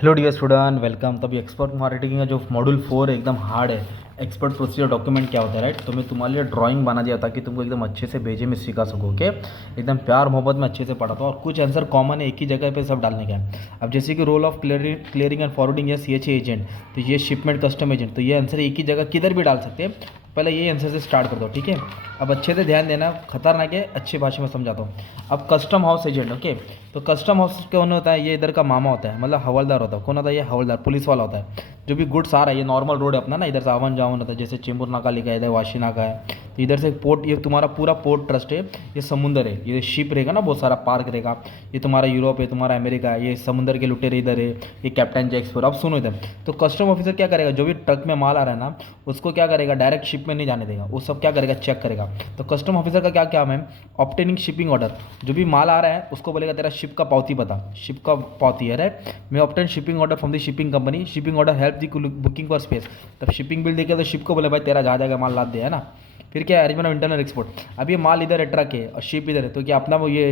Hello dear student, welcome. तभी expert marketing का जो मॉड्यूल 4 है एकदम हार्ड है। एक्सपर्ट प्रोसीजर डॉक्यूमेंट क्या होता है, राइट। तो मैं तुम्हारे लिए ड्राइंग बना दिया ताकि तुमको एकदम अच्छे से भेजे में सिखा सको। ओके, एकदम प्यार मोहब्बत में अच्छे से पढ़ाता हूँ और कुछ आंसर कॉमन है, एक ही जगह पे सब डालने का है। अब जैसे कि role of clearing and forwarding है CHA एजेंट, तो ये शिपमेंट कस्टम एजेंट, तो ये आंसर एक ही जगह किधर भी डाल सकते हैं। पहले ये आंसर से स्टार्ट कर दो, ठीक है। अब अच्छे से ध्यान देना, खतरनाक है, अच्छी भाषा में समझाता हूँ। अब कस्टम हाउस एजेंट, ओके। तो कस्टम हाउस कौन होता है? ये इधर का मामा होता है, मतलब हवलदार होता है। कौन होता है? ये हवलदार, पुलिस वाला होता है। जो भी गुड्स आ रहा है, ये नॉर्मल रोड है अपना ना, इधर से आवन जावन होता है। जैसे चेंबूर नाका लिखा है, इधर वाशी नाका है, तो इधर से पोर्ट, ये तुम्हारा पूरा पोर्ट ट्रस्ट है। ये समुंदर है, ये शिप रहेगा ना, बहुत सारा पार्क रहेगा। ये तुम्हारा यूरोप है, तुम्हारा अमेरिका है, ये समुंदर के लुटेरे इधर है, ये कैप्टन जैक्सपियर। अब सुनो इधर, तो कस्टम ऑफिसर क्या करेगा? जो भी ट्रक में माल आ रहा है ना, उसको क्या करेगा? डायरेक्ट शिप में नहीं जाने देगा, वो सब क्या करेगा? चेक करेगा। तो कस्टम ऑफिसर का क्या काम है? Obtaining shipping order. जो भी माल आ रहा है उसको बोलेगा तेरा शिप का पावती बता, शिप का पावती है, राइट। मैं obtain shipping order from the shipping company, shipping order help the booking for space. तब शिपिंग बिल देखे तो शिप को बोले भाई तेरा जहाँ जाएगा माल लाद दे, है ना। फिर क्या? Arrangement of internal export. अब ये माल इधर है, ट्रक है, और शिप इधर है, तो क्या अपना वो ये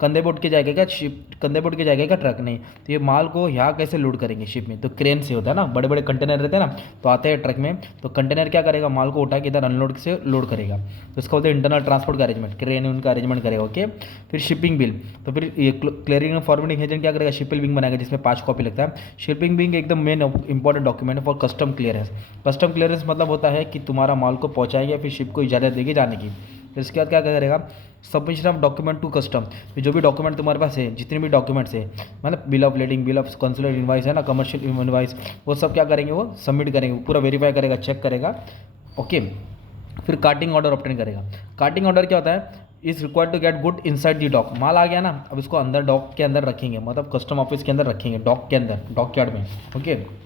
कंधे बोट के जाएगा क्या? शिप कंधे बोट के जाएगा क्या? ट्रक नहीं। तो ये माल को यहाँ कैसे लोड करेंगे शिप में? तो क्रेन से होता है ना, बड़े बड़े कंटेनर रहते हैं ना, तो आते हैं ट्रक में। तो कंटेनर क्या करेगा? माल को उठा के इधर अनलोड से लोड करेगा। तो इसका बोलते हैं इंटरनल ट्रांसपोर्ट का अरेंजमेंट, क्रेन उनका अरेंजमेंट करेगा, ओके। फिर शिपिंग बिल, तो फिर ये क्लियरिंग और फॉरवर्डिंग एजेंट क्या करेगा? शिपिंग बिल बनाएगा, जिसमें 5 कॉपी लगता है। शिपिंग बिल एकदम मेन इंपॉर्टेंट डॉक्यूमेंट है for custom clearance. Custom clearance मतलब होता है कि तुम्हारा माल को पहुंचाएगा, फिर शिप को इजाज़त देगी जाने की। फिर इसके बाद क्या करेगा? Submission of document to custom. जो भी डॉक्यूमेंट तुम्हारे पास है, जितने भी डॉक्यूमेंट्स है, मतलब bill of lading, bill of consular invoice है ना, कमर्शियल इनवाइस, वो सब क्या करेंगे? वो सबमिट करेंगे, पूरा वेरीफाई करेगा, चेक करेगा, ओके। फिर कार्टिंग ऑर्डर ऑब्टेन करेगा। कार्टिंग ऑर्डर क्या होता है? Is required to get good inside the dock. माल आ गया ना, अब इसको अंदर डॉक के अंदर रखेंगे, मतलब कस्टम ऑफिस के अंदर रखेंगे, डॉक के अंदर, डॉक यार्ड में, ओके।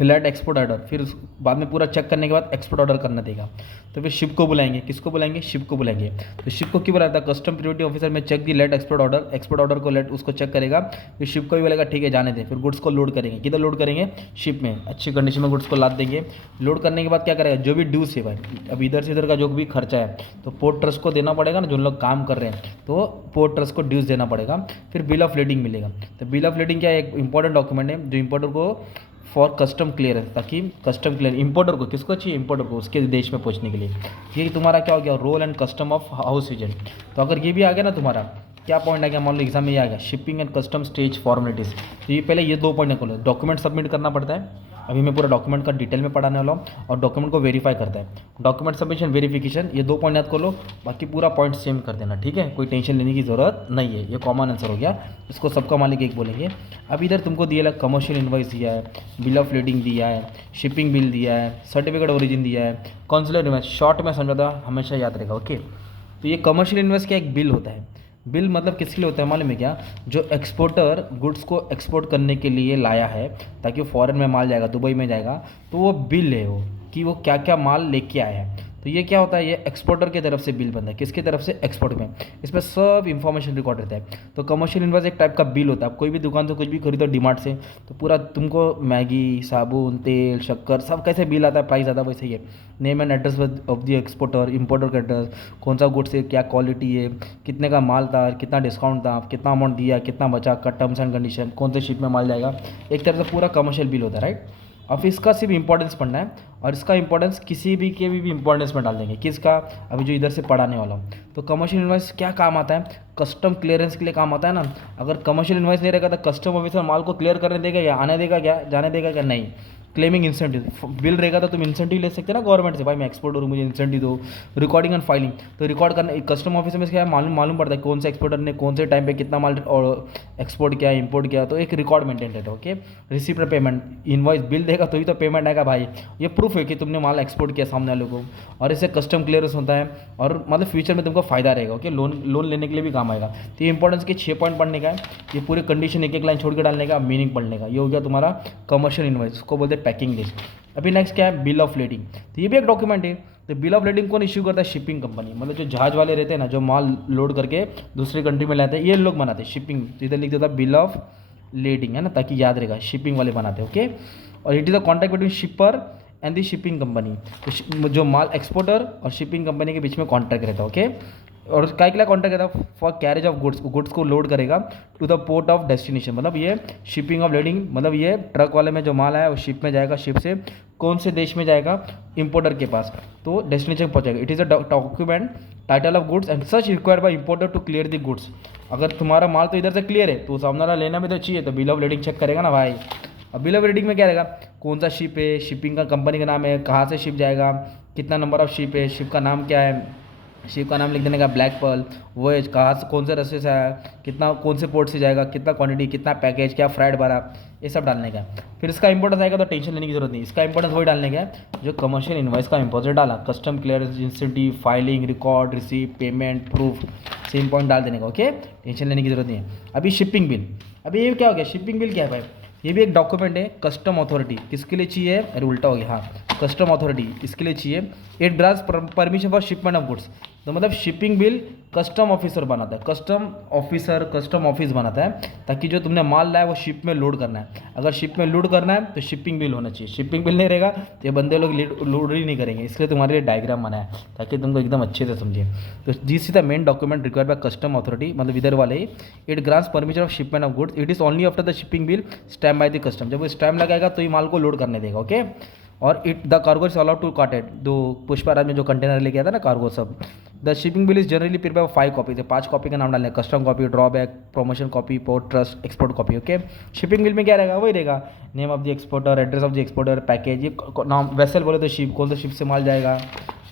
लेट एक्सपोर्ट ऑर्डर, फिर बाद में पूरा चेक करने के बाद एक्सपोर्ट ऑर्डर करना देगा। तो फिर शिप को बुलाएंगे, किसको बुलाएंगे? शिप को बुलाएंगे। तो शिप को क्यों बुलाया था? कस्टम प्रियोरिटी ऑफिसर में check the let export order, export order को लेट उसको चेक करेगा। फिर शिप को भी बोलेगा ठीक है जाने दे। फिर गुड्स को लोड करेंगे, किधर लोड करेंगे? शिप में, अच्छी कंडीशन में गुड्स को लाद देंगे। लोड करने के बाद क्या करेगा? जो भी ड्यूज है भाई, अब इधर से इधर का जो भी खर्चा है, तो पोर्ट ट्रस्ट को देना पड़ेगा ना, जो लोग काम कर रहे हैं, तो पोर्ट ट्रस्ट को ड्यूज देना पड़ेगा। फिर बिल ऑफ लेडिंग मिलेगा। तो बिल ऑफ लेडिंग क्या है? एक इंपॉर्टेंट डॉक्यूमेंट है जो इंपोर्टर को फॉर कस्टम क्लियरेंस, ताकि कस्टम क्लियर इंपोर्टर को, किसको चाहिए? इंपोर्टर को, उसके देश में पहुंचने के लिए। ये तुम्हारा क्या हो गया? Role and custom of house agent. तो अगर ये भी आ गया ना तुम्हारा, क्या पॉइंट आ गया? मान लो एग्जाम में ये आ गया, shipping and custom stage formalities. तो ये पहले ये 2 पॉइंट निकलो, डॉक्यूमेंट सबमिट करना पड़ता है। अभी मैं पूरा डॉक्यूमेंट का डिटेल में पढ़ाने वाला हूँ, और डॉक्यूमेंट को वेरीफाई करता है। डॉक्यूमेंट सबमिशन, वेरिफिकेशन, ये 2 पॉइंट याद कर लो, बाकी पूरा पॉइंट सेम कर देना, ठीक है। कोई टेंशन लेने की ज़रूरत नहीं है, ये कॉमन आंसर हो गया। इसको सबका मालिक एक बोलेंगे। अब इधर तुमको दिया है कमर्शियल इनवाइस दिया है, बिल ऑफ लेडिंग दिया है, शिपिंग बिल दिया है, सर्टिफिकेट ओरिजिन दिया है, कॉन्सुलर इनवाइस। शॉर्ट में समझाता, हमेशा याद रहेगा, ओके। तो ये कमर्शियल इनवाइस क्या? एक बिल होता है। बिल मतलब किसके लिए होता है मालूम है क्या? जो एक्सपोर्टर गुड्स को एक्सपोर्ट करने के लिए लाया है, ताकि फॉरेन में माल जाएगा, दुबई में जाएगा, तो वो बिल है वो, कि वो क्या क्या माल लेके आया है। तो ये क्या होता है? ये एक्सपोर्टर की तरफ से बिल बनता है, किसकी तरफ से? एक्सपोर्ट में। इसमें सब इंफॉर्मेशन रिकॉर्ड रहता है। तो कमर्शियल इनवॉइस एक टाइप का बिल होता है। आप कोई भी दुकान से कुछ भी खरीदो डीमार्ट से, तो पूरा तुमको मैगी, साबुन, तेल, शक्कर, सब कैसे बिल आता है, प्राइस आता है, वैसे ही है। Name and address of the exporter, importer का एड्रेस, कौन सा गुड्स है, क्या क्वालिटी है, कितने का माल था, कितना डिस्काउंट था, कितना अमाउंट दिया, कितना बचा, का टर्म्स एंड कंडीशन, कौन से शिप में माल जाएगा। एक तरह से पूरा कमर्शियल बिल होता है, राइट। अब इसका सिर्फ इंपॉर्टेंस पढ़ना है, और इसका इंपॉर्टेंस किसी भी के भी इंपॉर्टेंस में डाल देंगे। किसका? अभी जो इधर से पढ़ाने वाला हूँ। तो कमर्शियल इनवाइस क्या काम आता है? कस्टम क्लियरेंस के लिए काम आता है ना। अगर कमर्शियल इनवाइस नहीं रहेगा तो कस्टम ऑफिसर माल को क्लियर करने देगा या आने देगा, क्या जाने देगा क्या? नहीं। क्लेमिंग इंसेंटिव, बिल रहेगा तो तुम इंसेंटिव ले सकते हैं ना गवर्नमेंट से, भाई मैं एक्सपोर्टर हूँ, मुझे इंसेंटिव दो। रिकॉर्डिंग एंड फाइलिंग, तो रिकॉर्ड करना कस्टम ऑफिसर में क्या है? मालूम मालूम पड़ता है कौन से एक्सपोर्टर ने कौन से टाइम पे कितना माल और एक्सपोर्ट किया, इंपोर्ट किया, तो एक रिकॉर्ड मेंटेन रहता है, okay. Receipt payment, invoice, bill देगा तो ही तो पेमेंट आएगा भाई। ये प्रूफ है कि तुमने माल एक्सपोर्ट किया सामने वाले को, और इससे कस्टम क्लियरेंस होता है, और मतलब फ्यूचर में तुमको फायदा रहेगा, ओके। लोन लेने के लिए भी काम आएगा। तो ये इंपॉर्टेंस के 6 पॉइंट पढ़ने का है। ये पूरे कंडीशन एक एक लाइन छोड़ के डालने का, मीनिंग पढ़ने का। ये हो गया तुम्हारा कमर्शियल इनवॉइस, उसको बोलते हैं पैकिंग लिस्ट। अभी नेक्स्ट क्या है? Bill of lading. तो ये भी एक डॉक्यूमेंट है। तो बिल ऑफ लेडिंग कौन इश्यू करता है? शिपिंग कंपनी, मतलब जो जहाज वाले रहते हैं ना, जो माल लोड करके दूसरी कंट्री में लाते हैं, ये लोग बनाते हैं शिपिंग। तो इधर लिख देता है बिल ऑफ लेडिंग, है ना, ताकि याद रहेगा, शिपिंग वाले बनाते हैं, ओके। और it is the contact between शिपर and the shipping company. तो जो माल एक्सपोर्टर और शिपिंग कंपनी के बीच में कॉन्ट्रैक्ट रहता है, ओके। और काय के लिए कॉन्ट्रैक्ट करता है? For carriage of goods, goods को लोड करेगा to the port of destination, मतलब ये शिपिंग ऑफ लोडिंग, मतलब ये ट्रक वाले में जो माल आया वो शिप में जाएगा, शिप से कौन से देश में जाएगा? इंपोर्टर के पास, तो डेस्टिनेशन पहुंचेगा। It is a document title of goods and such required by importer to clear the goods. अगर तुम्हारा माल तो इधर से क्लियर है तो सामने वाला लेना भी तो चाहिए, तो बिल ऑफ लीडिंग चेक करेगा ना भाई। अब बिल ऑफ लीडिंग में क्या रहेगा? कौन सा शिप है, शिपिंग का कंपनी का नाम है, कहाँ से शिप जाएगा, कितना नंबर ऑफ शिप है, शिप का नाम क्या है, शिप का नाम लिख देने का, ब्लैक पर्ल, वोएज कहाँ से, कौन से रास्ते से आया, कितना, कौन से पोर्ट से जाएगा, कितना क्वांटिटी, कितना पैकेज, क्या फ्राइट भरा, ये सब डालने का। फिर इसका इंपॉर्टेंस आएगा तो टेंशन लेने की जरूरत नहीं, इसका इंपॉर्टेंस वही डालने का जो कमर्शियल इनवॉइस का इंपॉर्टेंस डाला, custom clearance, incentive, filing, record, receive, payment, proof, same point डाल देने का। ओके, टेंशन लेने की जरूरत नहीं है। अभी शिपिंग बिल, अभी ये क्या हो गया? शिपिंग बिल क्या है भाई? ये भी एक डॉक्यूमेंट है, कस्टम अथॉरिटी किसके लिए चाहिए? अरे उल्टा हो गया, हाँ, कस्टम अथॉरिटी इसके लिए चाहिए। It grants permission for shipment of goods, तो मतलब शिपिंग बिल कस्टम ऑफिसर बनाता है, कस्टम ऑफिसर, कस्टम ऑफिस बनाता है, ताकि जो तुमने माल लाया वो शिप में लोड करना है। अगर शिप में लोड करना है तो शिपिंग बिल होना चाहिए, शिपिंग बिल नहीं रहेगा तो ये बंदे लोग लोड ही नहीं करेंगे। इसलिए तुम्हारे लिए डायग्राम बनाया है ताकि तुमको एकदम अच्छे से समझिए। तो this is the main document required by custom authority, मतलब इधर वाले ही। It grants permission of shipment of goods, it is only after the shipping bill stamp by the custom, जब वो स्टैम्प लगाएगा तो ये माल को लोड करने देगा। ओके, और it the cargo is allowed to cut it, दो पुष्पराज में जो कंटेनर लेके आया था ना कार्गो सब। The shipping bill is generally prepare 5 copies है, 5 कॉपी का नाम डालना है, custom copy, drawback, promotion copy, port trust, export copy. Okay, shipping bill में क्या रहेगा? वही रहेगा, name of the exporter, address of the exporter, package, ये नाम, वेसल बोले तो शिप, कौन सा शिप से माल जाएगा,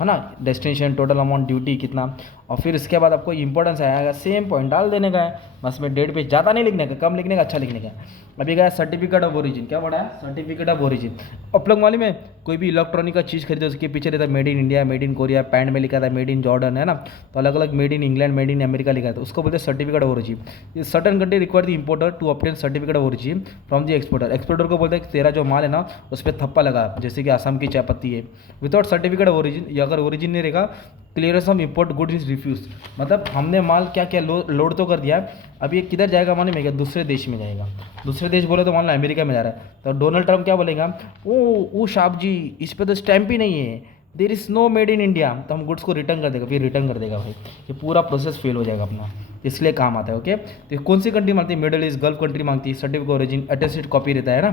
है ना, डेस्टिनेशन, टोटल अमाउंट, ड्यूटी कितना, और फिर इसके बाद आपको इंपॉर्टेंस आएगा, सेम पॉइंट डाल देने का है बस में, डेट पे ज़्यादा नहीं लिखने का, कम लिखने का, अच्छा लिखने का। अभी क्या है? सर्टिफिकेट ऑफ ओरिजिन, क्या बड़ा है? Certificate of origin. आप लोग मालूम है कोई भी इलेक्ट्रॉनिक का चीज़ खरीदे उसके पीछे रहता है made in India, made in Korea, pant में लिखा था मेड इन जॉर्डन, है ना, तो अलग अलग made in England, made in America लिखा था, उसको बोलते हैं सर्टिफिकेट ऑफ ओरिजिन। ये certain country require the importer to obtain certificate of origin from the exporter, exporter को बोलते हैं कि तेरा जो माल है ना उस पर थप्पा लगा, जैसे कि आसाम की चाय पत्ती है, विदाउट सर्टिफिकेट ऑफ ओरिजिन, या अगर ओरिजिन नहीं रहेगा, clearance of import good is refuse, मतलब हमने माल क्या क्या लोड तो कर दिया, अब ये किधर जाएगा मालूम है क्या? दूसरे देश में जाएगा। दूसरे देश बोले तो मान लो अमेरिका में जा रहा है, तो डोनाल्ड ट्रंप क्या बोलेगा? ओ साहब जी, इस पे तो स्टैंप ही नहीं है, there is know made in India, तो हम गुड्स को रिटर्न कर देगा, फिर रिटर्न कर देगा भाई, ये पूरा प्रोसेस फेल हो जाएगा अपना, इसलिए काम आता है। ओके, तो कौन सी कंट्री मांगती है? मिडल ईस्ट, गल्फ कंट्री मांगती है, सर्टिफिकेट ओरिजिन, अटेस्टेड कॉपी रहता है ना,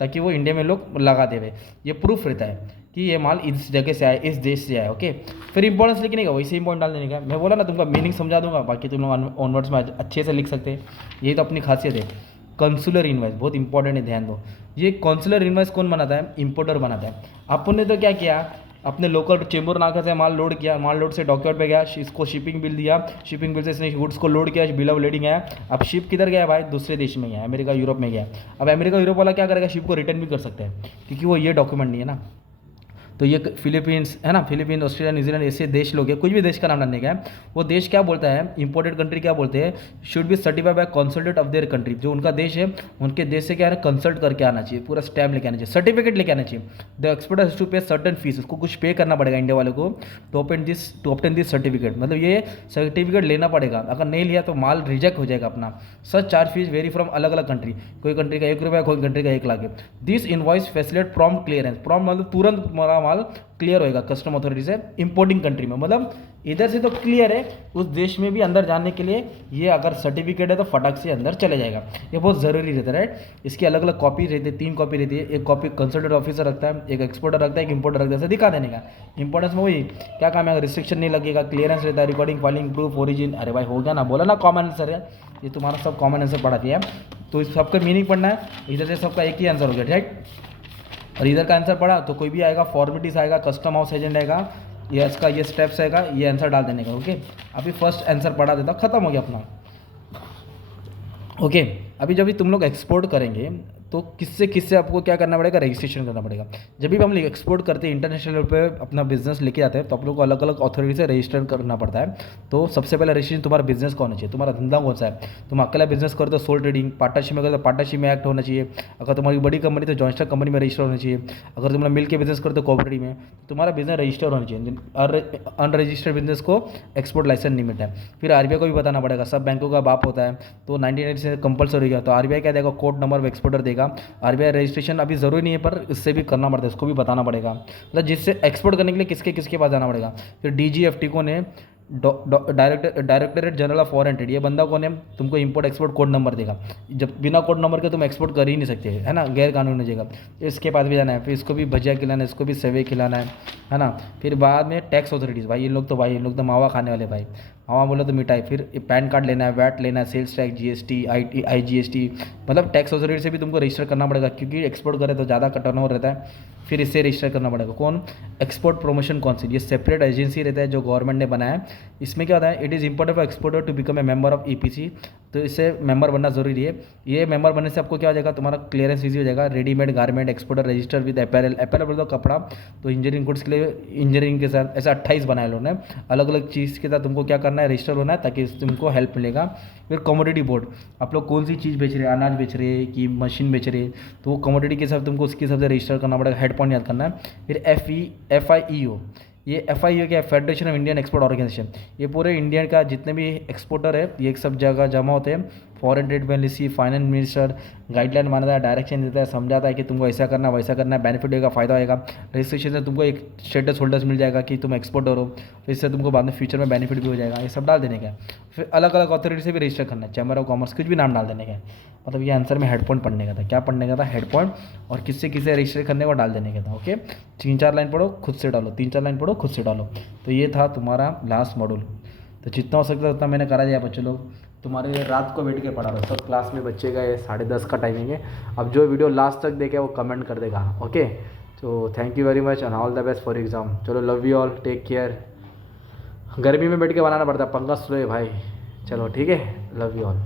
ताकि वो इंडिया में लोग लगा दे भाई, ये प्रूफ रहता है कि ये माल इस जगह से आया, इस देश से आया। ओके, फिर इंपॉर्टेंस लिखने का, वैसे इंपॉर्टेंट डाल देने का। मैं बोला ना तुमका मीनिंग समझा दूंगा, बाकी तुम लोग ऑनवर्ड्स में अच्छे से लिख सकते हैं, यही तो अपनी खासियत है। कंसुलर इनवाइस बहुत इंपॉर्टेंट है, ध्यान दो। ये कंसुलर इनवाइस कौन बनाता है? इंपोर्टर बनाता है। अपन ने तो क्या किया, अपने लोकल चेंबूर नाका से माल लोड किया, माल लोड से डॉक्यूमेंट पे गया, इसको शिपिंग बिल दिया, शिपिंग बिल से इसने गुड्स को लोड किया, बिल ऑफ लोडिंग आया। अब शिप किधर गया भाई? दूसरे देश में गया, अमेरिका यूरोप में गया। अब अमेरिका यूरोप वाला क्या करेगा? शिप को रिटर्न भी कर सकते हैं, क्योंकि वो ये डॉक्यूमेंट नहीं है ना। तो ये फिलीपींस है ना, फिलीपींस, ऑस्ट्रेलिया, न्यूजीलैंड, ऐसे देश लोग हैं, कुछ भी देश का नाम डालने का है। वो देश क्या बोलता है, इंपोर्टेड कंट्री क्या बोलते हैं? Should be certified by consultant of their country, जो उनका देश है उनके देश से क्या है, कंसल्ट करके आना चाहिए, पूरा स्टैम्प लेके आना चाहिए, सर्टिफिकेट लेके आना चाहिए। द एक्सपोर्टर हैज टू पे सर्टन फीस, उसको कुछ पे करना पड़ेगा इंडिया वाले को, टू ऑब्टेन दिस सर्टिफिकेट, मतलब ये सर्टिफिकेट लेना पड़ेगा। अगर नहीं लिया तो माल रिजेक्ट हो जाएगा अपना। सच चार्ज फीस वेरी फ्रॉम अलग अलग कंट्री, कोई कंट्री का 1 रुपया, कोई कंट्री का 1 लाख है। This invoice facilitate prompt clearance, prompt मतलब तुरंत हमारा माल क्लियर होएगा कस्टम अथॉरिटी से इंपोर्टिंग कंट्री में, मतलब इधर से तो क्लियर है, उस देश में भी अंदर जाने के लिए ये अगर सर्टिफिकेट है तो फटाक से अंदर चले जाएगा। ये बहुत ज़रूरी रहता है, राइट। इसकी अलग अलग कॉपी रहती है, 3 कॉपी रहती है, एक कॉपी कंसल्टेंट ऑफिसर रखता है, एक एक्सपोर्टर रखता है, एक इंपोर्टर रखता है, ऐसे दिखा देने का। इंपॉर्टेंस में वही क्या काम है, रिस्ट्रिक्शन नहीं लगेगा, क्लियरेंस रहता है, रिकॉर्डिंग, फाइलिंग, प्रूफ, ओरिजिन। अरे भाई हो गया ना, बोला ना कॉमन आंसर है, ये तुम्हारा सब कॉमन आंसर पढ़ा दिया। तो इस सबका मीनिंग पढ़ना है, इधर से सबका एक ही आंसर हो गया, राइट। और इधर का आंसर पढ़ा तो कोई भी आएगा, फॉर्मेलिटीज आएगा, कस्टम हाउस एजेंट आएगा, ये इसका ये स्टेप्स आएगा, ये आंसर डाल देने का। ओके, अभी फर्स्ट आंसर पढ़ा देता, खत्म हो गया अपना। ओके, अभी जब भी तुम लोग एक्सपोर्ट करेंगे तो किससे किससे आपको क्या करना पड़ेगा, रजिस्ट्रेशन करना पड़ेगा। जब भी हम लोग एक्सपोर्ट करते हैं, इंटरनेशनल लेवल पे अपना बिजनेस लेके जाते हैं, तो आप लोग को अलग अलग अथॉरिटी से रजिस्टर करना पड़ता है। तो सबसे पहले रजिस्ट्रेशन तुम्हारा बिजनेस का होना चाहिए, तुम्हारा धंधा कौन सा है। तुम अकेला बिजनेस करते हो, सोल ट्रेडिंग, पार्टनरशिप में करते हो, पार्टनरशिप में एक्ट होना चाहिए। अगर तुम्हारी बड़ी कंपनी तो जॉइंट स्टॉक कंपनी में रजिस्टर होना चाहिए। अगर तुम मिल के बिजनेस करते हो कोऑपरेटिव में, तो तुम्हारा बिजनेस रजिस्टर होना चाहिए। अनरजिस्टर्ड बिजनेस को एक्सपोर्ट लाइसेंस नहीं मिलता है। फिर आरबीआई को भी बताना पड़ेगा, सब बैंकों का बाप होता है, तो 1980 से कंपलसरी गया। तो आरबीआई क्या देगा, कोड नंबर एक्सपोर्टर देगा। आरबीआई रजिस्ट्रेशन अभी जरूरी नहीं है, पर इससे भी करना पड़ता है, उसको भी बताना पड़ेगा, मतलब जिससे एक्सपोर्ट करने के लिए किसके किसके पास जाना पड़ेगा। फिर डीजीएफटी को ने directorate general of foreign trade, ये बंदा कौन है, तुमको इंपोर्ट एक्सपोर्ट कोड नंबर देगा। जब बिना कोड नंबर के तुम एक्सपोर्ट कर ही नहीं सकते, है ना, गैर कानूनी जगह। इसके पास भी जाना है, फिर इसको भी भजिया खिलाना है, इसको भी सेवे खिलाना है ना। फिर बाद में टैक्स अथॉरिटीज़, भाई इन लोग तो मावा खाने वाले भाई, मावा बोलो तो मिठाई। फिर पैन कार्ड लेना है, वैट लेना है, सेल्स टैक्स, जीएसटी, IGST, मतलब टैक्स अथॉरिटी से भी तुमको रजिस्टर करना पड़ेगा, क्योंकि एक्सपोर्ट करे तो ज़्यादा टर्नओवर रहता है। फिर इससे रजिस्टर करना पड़ेगा, कौन, एक्सपोर्ट प्रमोशन काउंसिल, ये सेपरेट एजेंसी रहता है जो गवर्नमेंट ने बनाया है। इसमें क्या होता है, it is important for exporter to become a member of EPC, तो इससे मेंबर बनना जरूरी है। ये मेंबर बनने से आपको क्या हो जाएगा, तुम्हारा क्लियरेंस ईजी हो जाएगा। Readymade garment exporter register with apparel, apparel बोल दो कपड़ा, तो इंजीनियरिंग गुड्स के लिए इंजीनियरिंग के साथ ऐसे 28 बनाए लोगों ने, अलग अलग चीज़ के साथ तुमको क्या करना है, रजिस्टर होना है, ताकि तुमको हेल्प मिलेगा। फिर कमोडिटी बोर्ड, आप लोग कौन सी चीज़ बेच रहे हैं, अनाज बेच रहे हैं कि मशीन बेच रहे हैं, तो वो कमोडिटी के हिसाब तुमको उसके हिसाब से रजिस्टर करना पड़ेगा, हेड पॉइंट याद करना है। फिर FIEO, ये FIEO क्या है, federation of Indian export organisation, ये पूरे इंडियन का जितने भी एक्सपोर्टर है ये एक सब जगह जमा होते हैं। Foreign trade policy, finance minister guideline बनाता है, डायरेक्शन देता है, समझाता है कि तुमको ऐसा करना वैसा करना है, बेनिफिट होगा, फायदा होगा। रजिस्ट्रेशन से तुमको एक स्टेटस होल्डर्स मिल जाएगा कि तुम एक्सपोर्टर हो, फिर इससे तुमको बाद में फ्यूचर में बेनिफिट भी हो जाएगा, ये सब डाल देने का है। फिर अलग अलग अथॉरिटी से भी रजिस्टर करना है, चैम्बर ऑफ कॉमर्स, कुछ भी नाम डाल देने का है। मतलब ये आंसर में हेड पॉइंट पढ़ने का था, क्या पढ़ने का था, हेड पॉइंट, और किससे किसे रजिस्टर करने को डाल देने का था। ओके, 3-4 लाइन पढ़ो खुद से डालो, 3-4 लाइन पढ़ो खुद से डालो। तो ये था तुम्हारा लास्ट मॉड्यूल। तो जितना हो सकता है उतना मैंने करा दिया बच्चे लोग, तुम्हारे लिए रात को बैठ के पढ़ा रहा, सब क्लास में बच्चे का ये 10:30 का टाइमिंग है। अब जो वीडियो लास्ट तक देखे वो कमेंट कर देगा। ओके, तो thank you very much and all the best for exam. चलो, love you all, take care. गर्मी में बैठ के बनाना पड़ता है, पंगा स्लो है भाई। चलो ठीक है, लव यू ऑल।